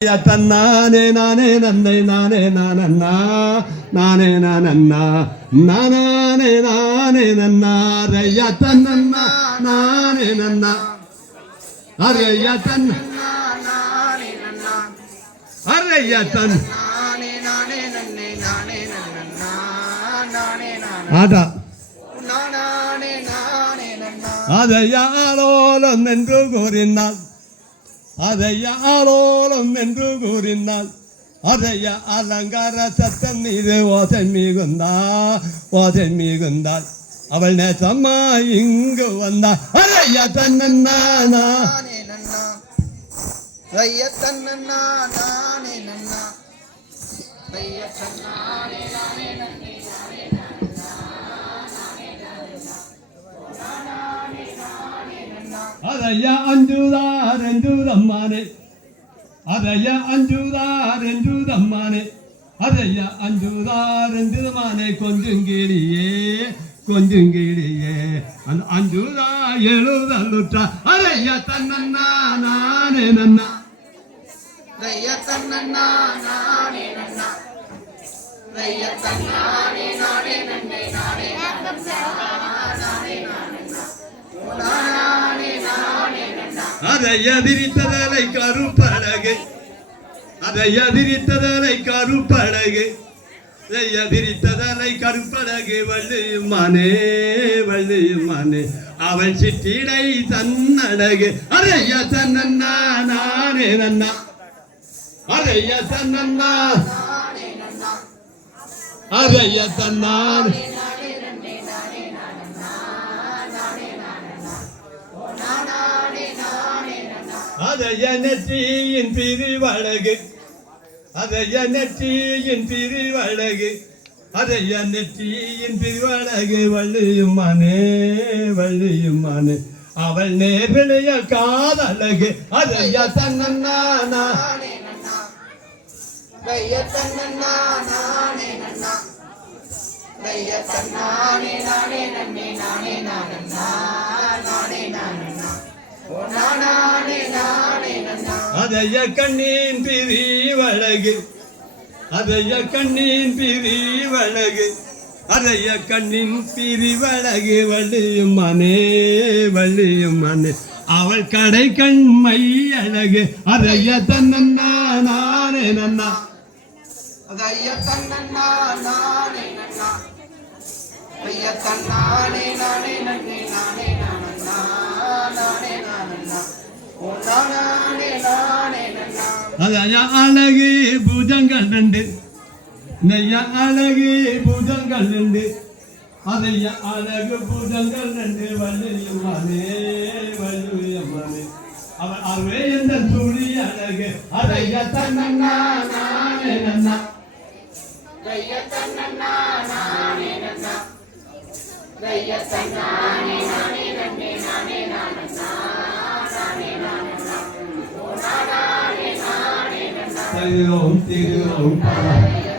தன்னானே நானே நன்னை நானே நானண்ணா நானே நானண்ணா நானே நானே நன்னா அரையா தன்னண்ணா நானே நன்னா அரையா தன்ன அரையா தன் ஆடா அதையாளோலம் என்று கூறினாள் அதையாளோலம் என்று கூறினாள் அதைய அலங்கார சத்தம் மீது ஓசை மிகுந்தாள் அவள் நேசம்மா இங்கு வந்தாள் அதையா தன்னண்ணா அதையா அஞ்சுதார் என்று தம்மானே அதையா அஞ்சுதார் என்று தம்மானே அதையா அஞ்சுதார் என்று தம்மானே கொஞ்சம் கிளியே அந்த அஞ்சுதா எழுதல்லுற்றா அதையா தன்னண்ணா நானே நன்னா அதையா தன்னண்ணா நானே நன்னா அதையா தன்னானே நானே நன்னே நானே அதை எதிரித்ததலை கருப்பழகு அதை எதிரித்ததலை கருப்பழகு எதிரித்ததலை கருப்பழகு வள்ளியுமானே அவள் சிற்றிடை தன்னழகு அதைய தன்னண்ணா நானே நன்னா அதைய தன்னண்ணா அதைய தன்னானே அதைய நெற்றியின் பிரிவழகு அதைய நெற்றியின் பிரிவழகு அதைய நெற்றியின் பிரிவழகு வள்ளியுமானே அவள் நேர்விளைய காதழகு அதைய தன்னண்ணா நானே நன்னா அதைய தன்னண்ணா நானே நன்னா அதைய தன்னானே நானே நன்னே நானே நானண்ணா நானே நானண்ணா அதைய கண்ணின் பிரிவழகு அதைய கண்ணின் பிரிவழகு அதைய கண்ணின் பிரிவழகு வள்ளியுமானே அவள் கடை கண் மை அழகு அதைய தன்னண்ணா நானே நன்னா அதைய தன்னண்ணா நானே நன்னா அதைய தன்னானே நானே நன்னே நானே நானண்ணா அதையா அழகு பூஜங்கள் ரெண்டு நெய்யா அழகு பூஜங்கள் ரெண்டு அதையா அழகு பூஜங்கள் ரெண்டு வள்ளியுமானே அவள் அருவே என்ற துளி அழகு அதையா தன்னண்ணா நானே நன்னா அதையா தன்னண்ணா நானே நன்னா அதையா தன்னானே நானே நன்னே நானே நானண்ணா திருவோம்